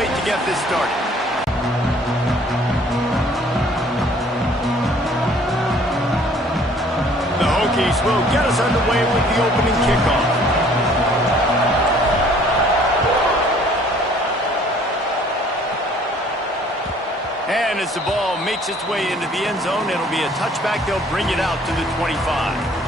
wait to get this started. The Hokies will get us underway with the opening kickoff. And as the ball makes its way into the end zone, it'll be a touchback. They'll bring it out to the 25.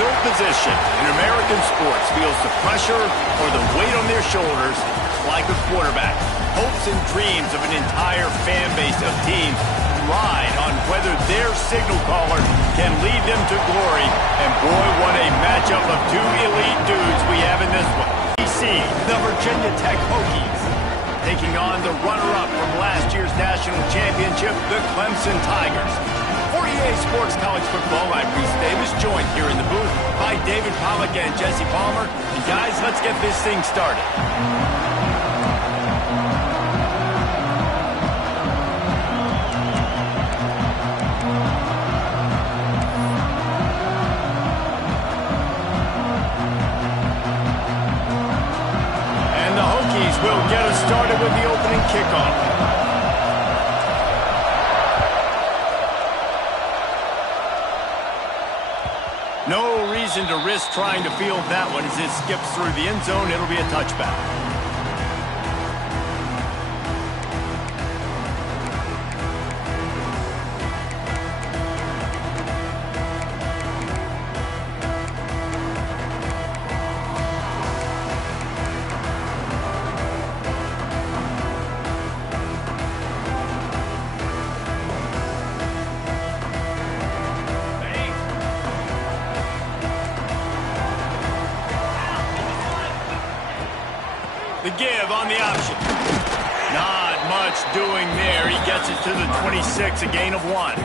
No position in American sports feels the pressure or the weight on their shoulders like a quarterback. Hopes and dreams of an entire fan base of teams ride on whether their signal caller can lead them to glory. And boy, what a matchup of two elite dudes we have in this one. BC, the Virginia Tech Hokies, taking on the runner-up from last year's national championship, the Clemson Tigers. For EA Sports College Football, I'm Reese Davis, joined here in the booth by David Pollack and Jesse Palmer. And guys, let's get this thing started. And the Hokies will get us started with the opening kickoff. No reason to risk trying to field that one as it skips through the end zone. It'll be a touchback. The give on the option. Not much doing there. He gets it to the 26, a gain of 1.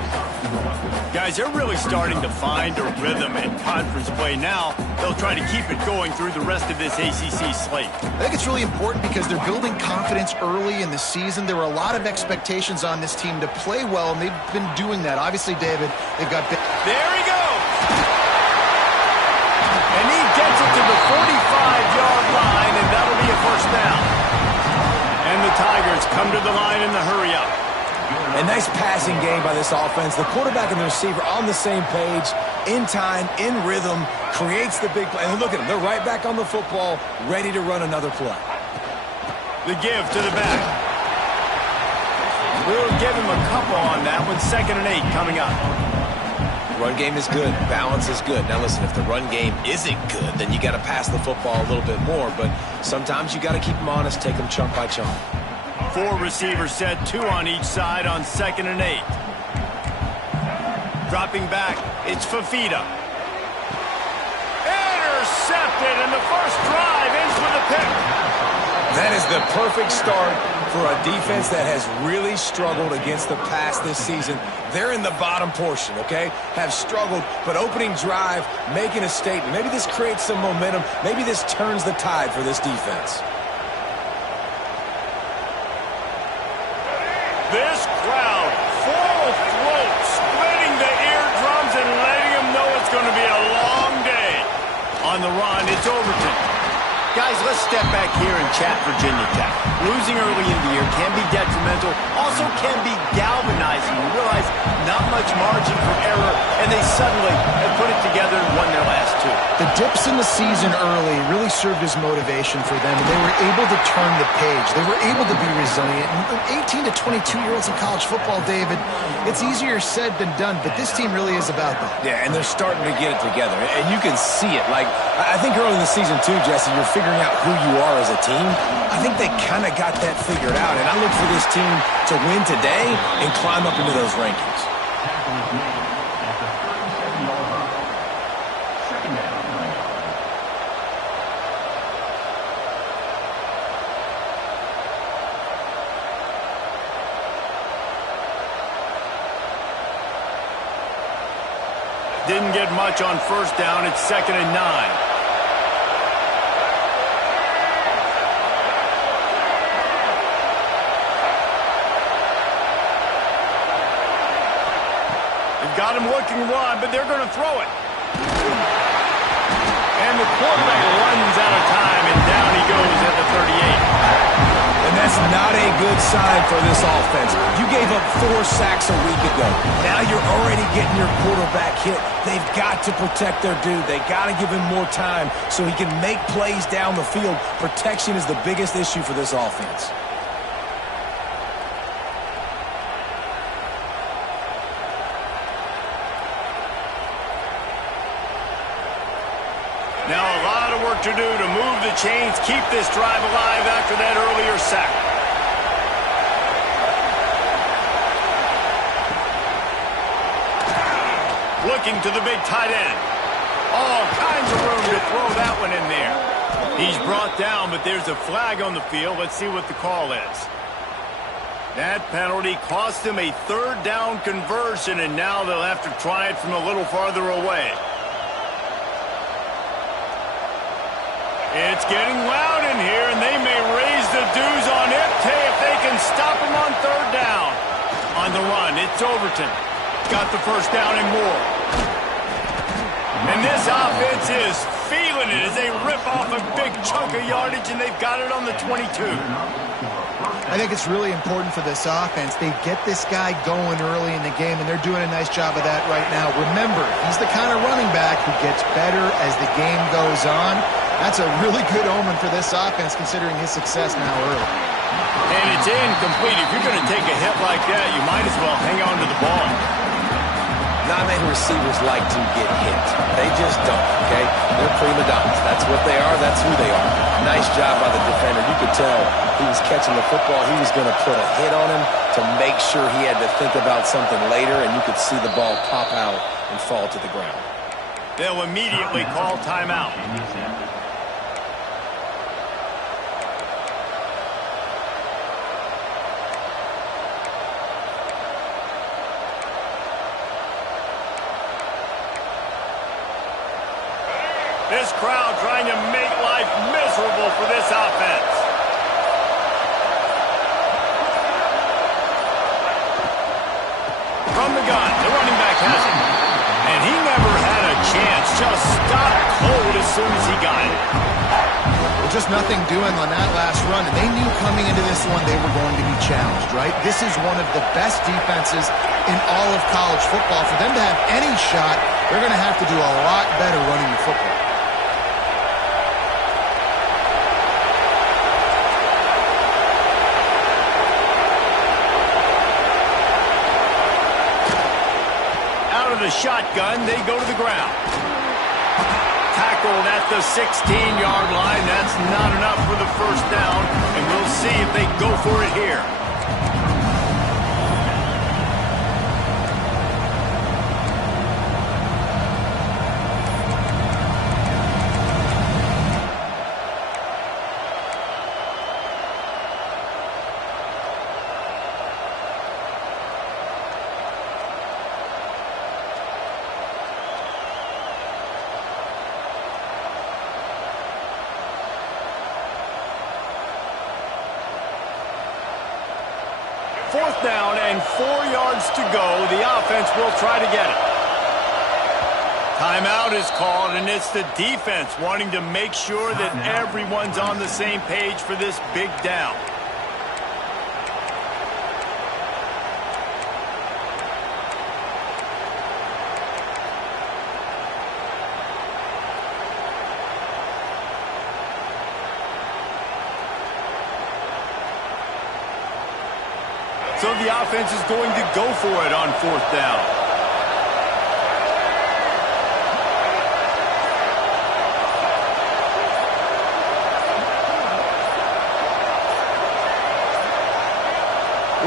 Guys, they're really starting to find a rhythm in conference play now. They'll try to keep it going through the rest of this ACC slate. I think it's really important because they're building confidence early in the season. There were a lot of expectations on this team to play well, and they've been doing that. Obviously, David, they've got... There he goes! And he gets it to the 45-yard line, and that'll be a first down. And the Tigers come to the line in the hurry-up. A nice passing game by this offense. The quarterback and the receiver on the same page, in time, in rhythm, creates the big play. And look at them. They're right back on the football, ready to run another play. The give to the back. We'll give him a couple on that one. 2nd and 8 coming up. Run game is good. Balance is good. Now listen, if the run game isn't good, then you got to pass the football a little bit more. But sometimes you got to keep them honest, take them chunk by chunk. 4 receivers set, 2 on each side on 2nd and 8. Dropping back, it's Fafita. Intercepted, and the first drive ends with a pick. That is the perfect start for a defense that has really struggled against the pass this season. They're in the bottom portion, okay? Have struggled, but opening drive, making a statement. Maybe this creates some momentum. Maybe this turns the tide for this defense. This crowd, full throat, splitting the eardrums and letting them know it's going to be a long day. On the run, it's Overton. Guys, let's step back here and chat Virginia Tech. Losing early in the year can be detrimental, also can be galvanizing. You realize not much margin for error, and they suddenly have put it together and won their last 2. The dips in the season early really served as motivation for them, and they were able to turn the page. They were able to be resilient. And 18 to 22-year-olds in college football, David, it's easier said than done, but this team really is about that. Yeah, and they're starting to get it together, and you can see it. Like, I think early in the season, too, Jesse, you're figuring out who you are as a team. I think they kind of got that figured out, and I look for this team to win today and climb up into those rankings. Didn't get much on first down. It's 2nd and 9. Got him looking run, but they're going to throw it. And the quarterback runs out of time, and down he goes at the 38. And that's not a good sign for this offense. You gave up 4 sacks a week ago. Now you're already getting your quarterback hit. They've got to protect their dude. They got to give him more time so he can make plays down the field. Protection is the biggest issue for this offense. Now a lot of work to do to move the chains, keep this drive alive after that earlier sack. Looking to the big tight end. All kinds of room to throw that one in there. He's brought down, but there's a flag on the field. Let's see what the call is. That penalty cost him a 3rd down conversion, and now they'll have to try it from a little farther away. It's getting loud in here, and they may raise the dues on Ipte if they can stop him on 3rd down. On the run, it's Overton. Got the first down and more. And this offense is feeling it as they rip off a big chunk of yardage, and they've got it on the 22. I think it's really important for this offense. They get this guy going early in the game, and they're doing a nice job of that right now. Remember, he's the kind of running back who gets better as the game goes on. That's a really good omen for this offense, considering his success now early. And it's incomplete. If you're going to take a hit like that, you might as well hang on to the ball. Not many receivers like to get hit. They just don't, okay? They're prima donnas. That's what they are. That's who they are. Nice job by the defender. You could tell he was catching the football. He was going to put a hit on him to make sure he had to think about something later, and you could see the ball pop out and fall to the ground. They'll immediately call timeout. this crowd trying to make life miserable for this offense. From the gun, the running back has it. And he never had a chance. Just stopped cold as soon as he got it. Well, just nothing doing on that last run, and they knew coming into this one they were going to be challenged, right? This is one of the best defenses in all of college football. For them to have any shot, they're going to have to do a lot better running the football. Out of the shotgun, they go to the ground. Tackled at the 16-yard line. That's not enough for the first down, and we'll see if they go for it here. Fourth down and 4 yards to go. The offense will try to get it. Timeout is called, and it's the defense wanting to make sure that everyone's on the same page for this big down. So the offense is going to go for it on fourth down.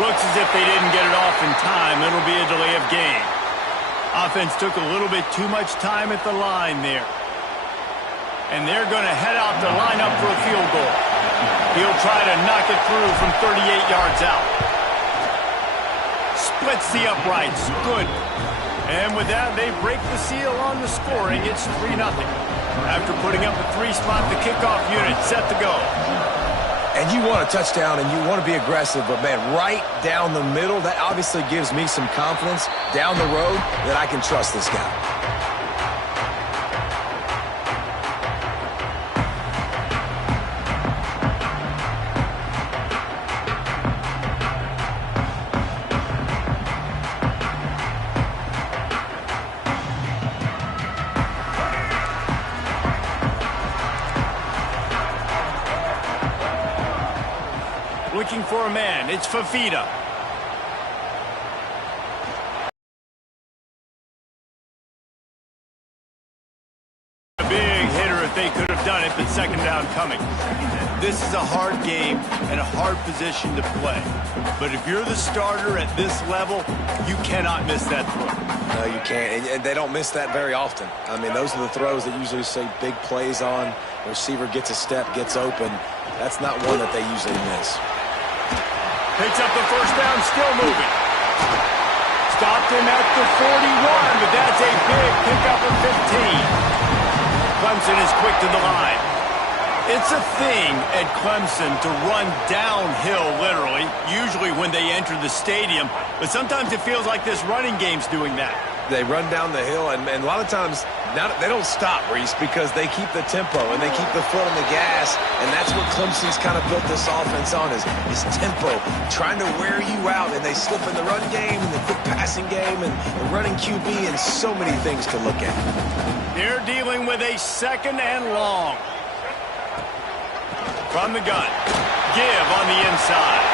Looks as if they didn't get it off in time. It'll be a delay of game. Offense took a little bit too much time at the line there. And they're going to head out to line up for a field goal. He'll try to knock it through from 38 yards out. Splits the uprights. Good. And with that, they break the seal on the scoring. It's 3-0. After putting up a 3-spot, the kickoff unit set to go. And you want a touchdown, and you want to be aggressive, but, man, right down the middle, that obviously gives me some confidence down the road that I can trust this guy. Looking for a man. It's Fafita. A big hitter if they could have done it, but second down coming. This is a hard game and a hard position to play. But if you're the starter at this level, you cannot miss that throw. No, you can't. And they don't miss that very often. I mean, those are the throws that usually say big plays on. The receiver gets a step, gets open. That's not one that they usually miss. Picks up the first down, still moving. Stopped him at the 41, but that's a big pickup of 15. Clemson is quick to the line. It's a thing at Clemson to run downhill, literally, usually when they enter the stadium. But sometimes it feels like this running game's doing that. They run down the hill, and a lot of times they don't stop, Reese, because they keep the tempo and they keep the foot on the gas, and that's what Clemson's kind of built this offense on is tempo, trying to wear you out, and they slip in the run game and the quick passing game and the running QB and so many things to look at. They're dealing with a second and long. From the gun, Give on the inside.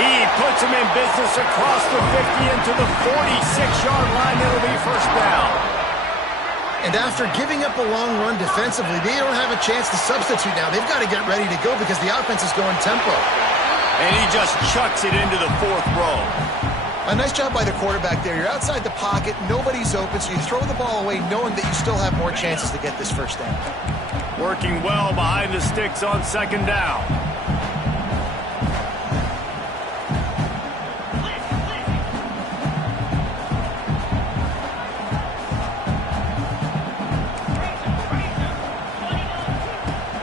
He puts him in business across the 50 into the 46-yard line. It'll be first down. And after giving up a long run defensively, they don't have a chance to substitute now. They've got to get ready to go because the offense is going tempo. And he just chucks it into the fourth row. A nice job by the quarterback there. You're outside the pocket, nobody's open, so you throw the ball away knowing that you still have more chances to get this first down. Working well behind the sticks on second down.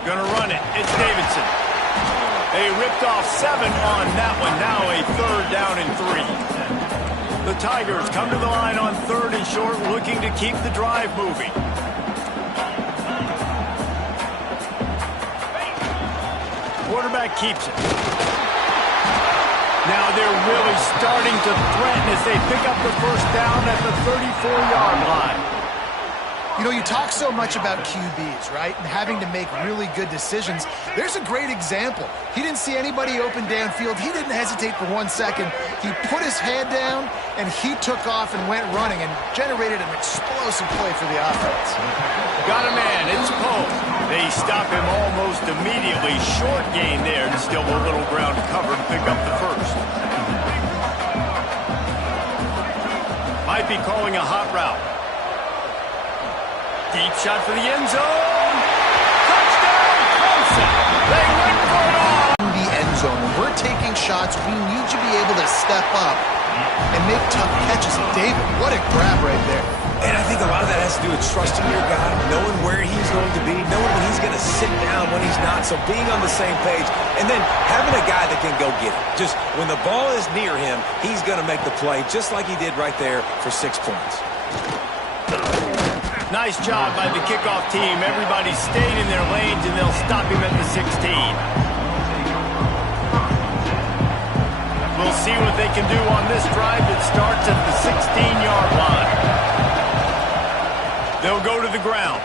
Gonna run it. It's Davidson. They ripped off 7 on that one. Now a 3rd down and 3. The Tigers come to the line on 3rd and short, looking to keep the drive moving. Quarterback keeps it. Now they're really starting to threaten as they pick up the 1st down at the 34-yard line. You know, you talk so much about QBs, right? And having to make really good decisions. There's a great example. He didn't see anybody open downfield. He didn't hesitate for 1 second. He put his head down, and he took off and went running and generated an explosive play for the offense. Got a man. It's Poe. They stop him almost immediately. Short gain there, and still a little ground covered to pick up the 1st. Might be calling a hot route. Deep shot for the end zone. Touchdown, Clemson. They went for it all. In the end zone, when we're taking shots, we need to be able to step up and make tough catches. David, what a grab right there. And I think a lot of that has to do with trusting your guy, knowing where he's going to be, knowing when he's going to sit down, when he's not. So being on the same page, and then having a guy that can go get it. Just when the ball is near him, he's going to make the play, just like he did right there for 6 points. Nice job by the kickoff team. Everybody stayed in their lanes, and they'll stop him at the 16. We'll see what they can do on this drive that starts at the 16-yard line. They'll go to the ground.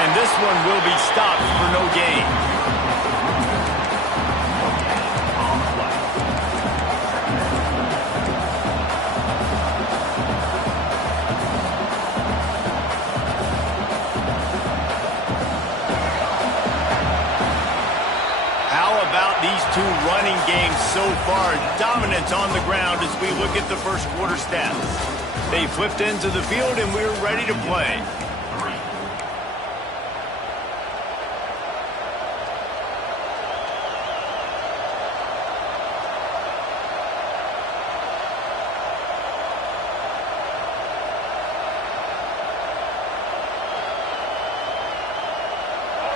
And this one will be stopped for no gain. These 2 running games so far, dominance on the ground as we look at the 1st quarter stats. They flipped into the field and we're ready to play.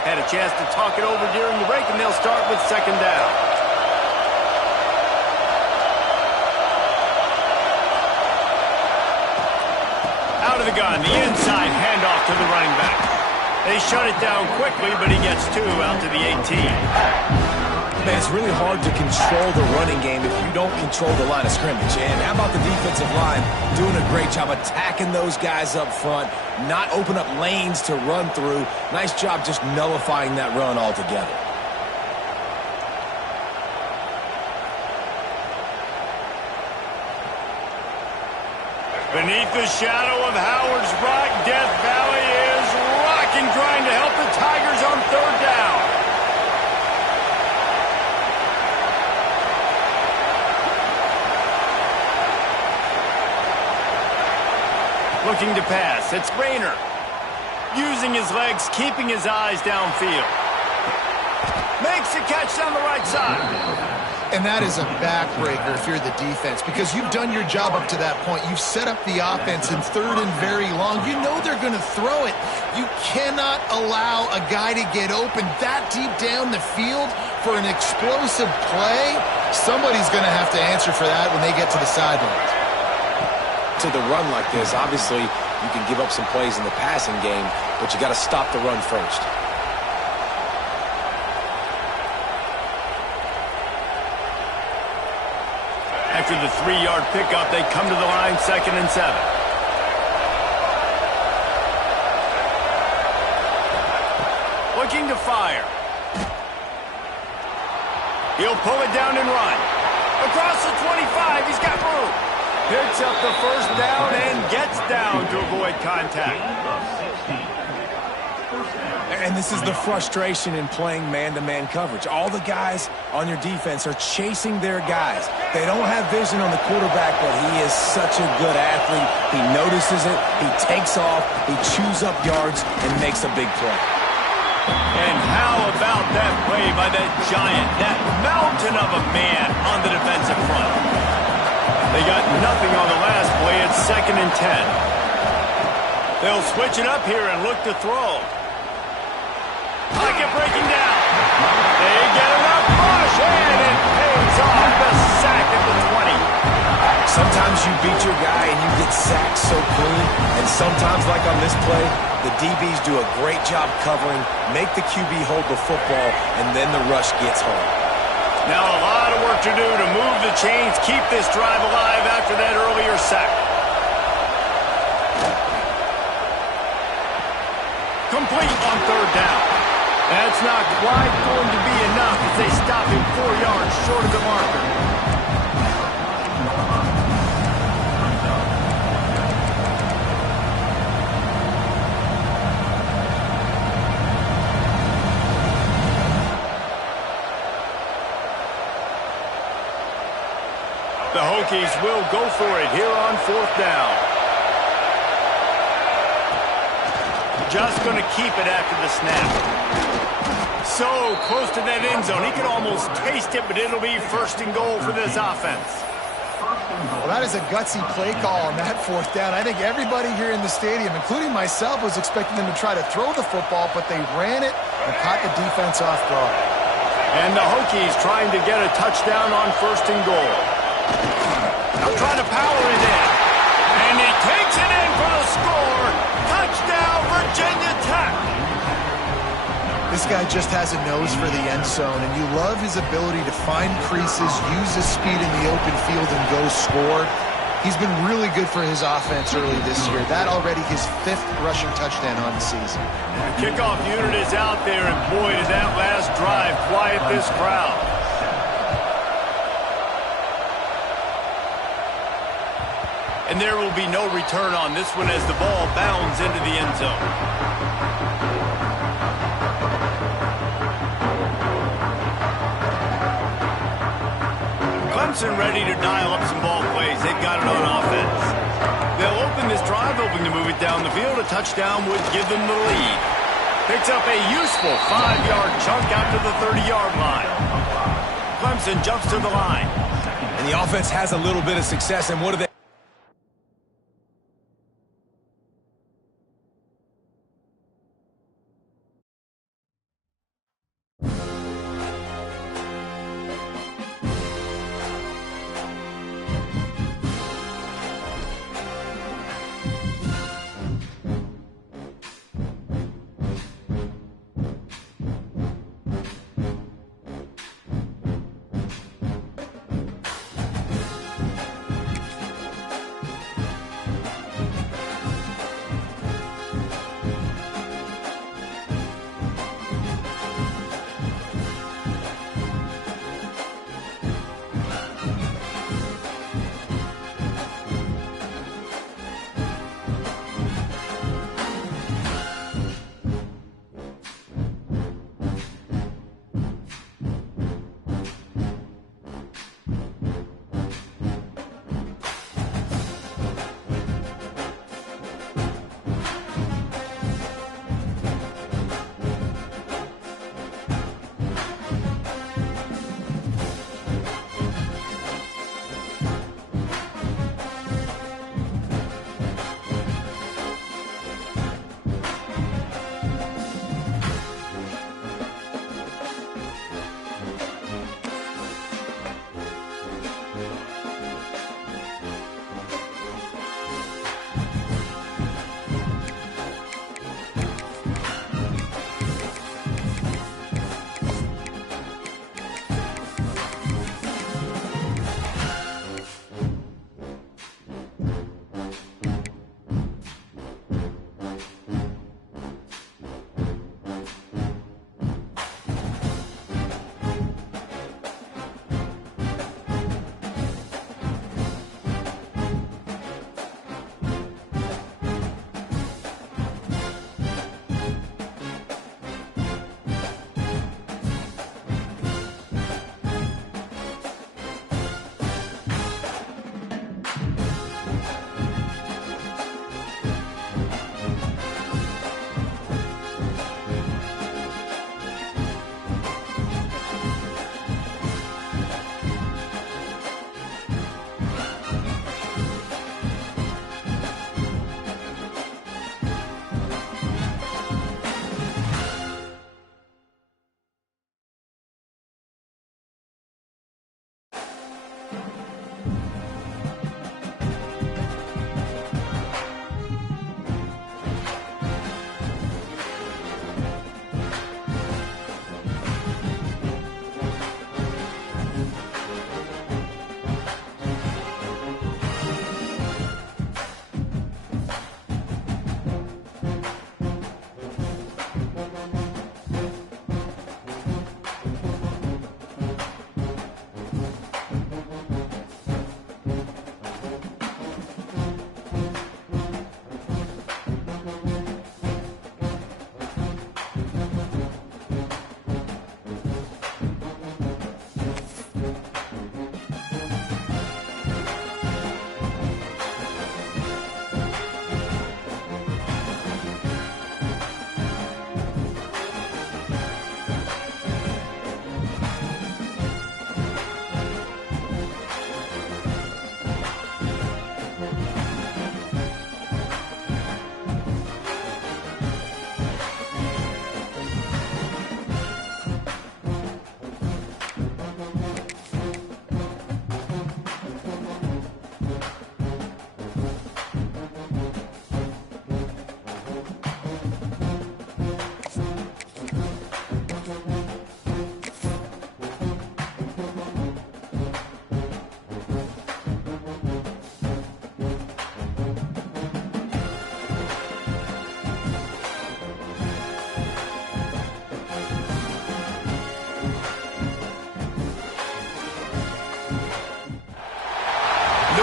Had a chance to talk it over during the break, and they'll start with 2nd down. Out of the gun, the inside handoff to the running back. They shut it down quickly, but he gets 2 out to the 18. Man, it's really hard to control the running game if you don't control the line of scrimmage. And how about the defensive line doing a great job attacking those guys up front, not open up lanes to run through. Nice job just nullifying that run altogether. Beneath the shadow of Howard's Rock, Death Valley is rocking, trying to help the Tigers on 3rd down. Looking to pass. It's Rayner. Using his legs, keeping his eyes downfield. Makes a catch down the right side. And that is a backbreaker if you're the defense, because you've done your job up to that point. You've set up the offense in 3rd and very long. You know they're going to throw it. You cannot allow a guy to get open that deep down the field for an explosive play. Somebody's going to have to answer for that when they get to the sidelines. To the run like this, obviously you can give up some plays in the passing game, but you got to stop the run first. After the 3-yard pickup, they come to the line, 2nd and 7. Looking to fire. He'll pull it down and run. Across the 25, he's got room. Picks up the 1st down and gets down to avoid contact. And this is the frustration in playing man-to-man coverage. All the guys on your defense are chasing their guys. They don't have vision on the quarterback, but he is such a good athlete. He notices it, he takes off, he chews up yards, and makes a big play. And how about that play by that giant, that mountain of a man on the defensive front? They got nothing on the last play. It's 2nd and 10. They'll switch it up here and look to throw. breaking down. They get enough push, and it pays off. The sack at the 20. Sometimes you beat your guy and you get sacked so clean, and sometimes, like on this play, the DBs do a great job covering, make the QB hold the football, and then the rush gets home. Now a lot of work to do to move the chains, keep this drive alive after that earlier sack. Complete on third down. That's not quite going to be enough as they stop him 4 yards short of the marker. The Hokies will go for it here on fourth down. Just going to keep it after the snap. So close to that end zone. He could almost taste it, but it'll be first and goal for this offense. Well, that is a gutsy play call on that fourth down. I think everybody here in the stadium, including myself, was expecting them to try to throw the football, but they ran it and caught the defense off guard. And the Hokies trying to get a touchdown on first and goal. Now trying to power it in. And he takes it in for the score. Touchdown, Virginia Tech. This guy just has a nose for the end zone, and you love his ability to find creases, use his speed in the open field, and go score. He's been really good for his offense early this year. That already his 5th rushing touchdown on the season. The kickoff unit is out there, and boy, did that last drive quiet this crowd. And there will be no return on this one as the ball bounds into the end zone. Clemson ready to dial up some ball plays. They've got it on offense. They'll open this drive, hoping to move it down the field. A touchdown would give them the lead. Picks up a useful 5-yard chunk out to the 30-yard line. Clemson jumps to the line. And the offense has a little bit of success, and what do they...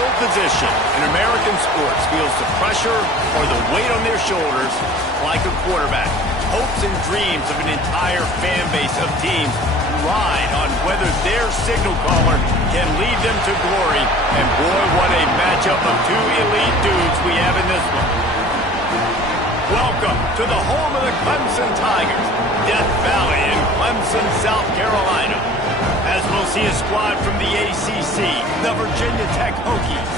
No position in American sports feels the pressure or the weight on their shoulders like a quarterback. Hopes and dreams of an entire fan base of teams ride on whether their signal caller can lead them to glory. And boy, what a matchup of two elite dudes we have in this one. Welcome to the home of the Clemson Tigers, Death Valley in Clemson, South Carolina. As we'll see a squad from the ACC, the Virginia Tech Hokies,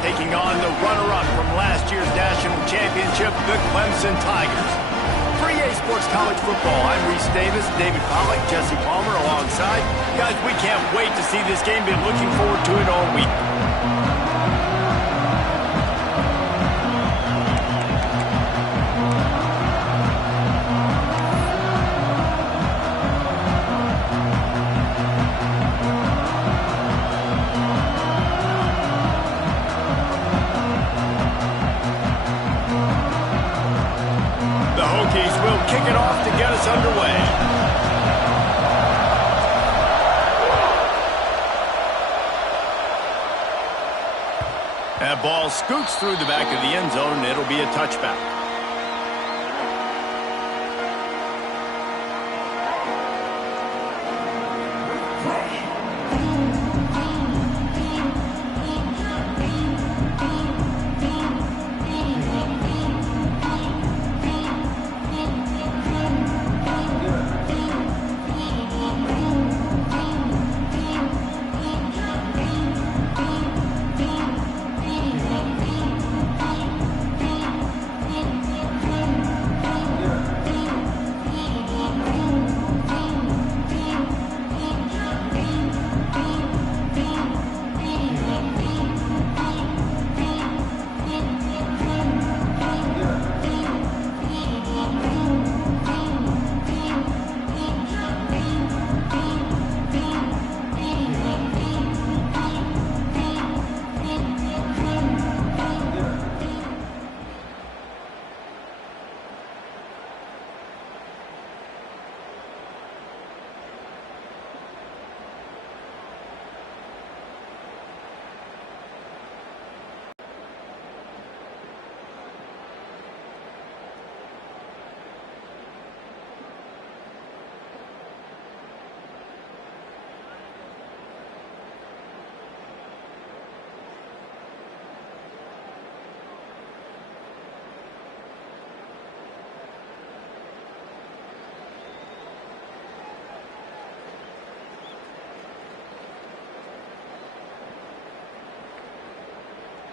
taking on the runner-up from last year's national championship, the Clemson Tigers. For EA Sports College Football, I'm Reese Davis, David Pollack, Jesse Palmer alongside. Guys, we can't wait to see this game. Been looking forward to it all week. Will kick it off to get us underway. That ball scoots through the back of the end zone, and it'll be a touchback.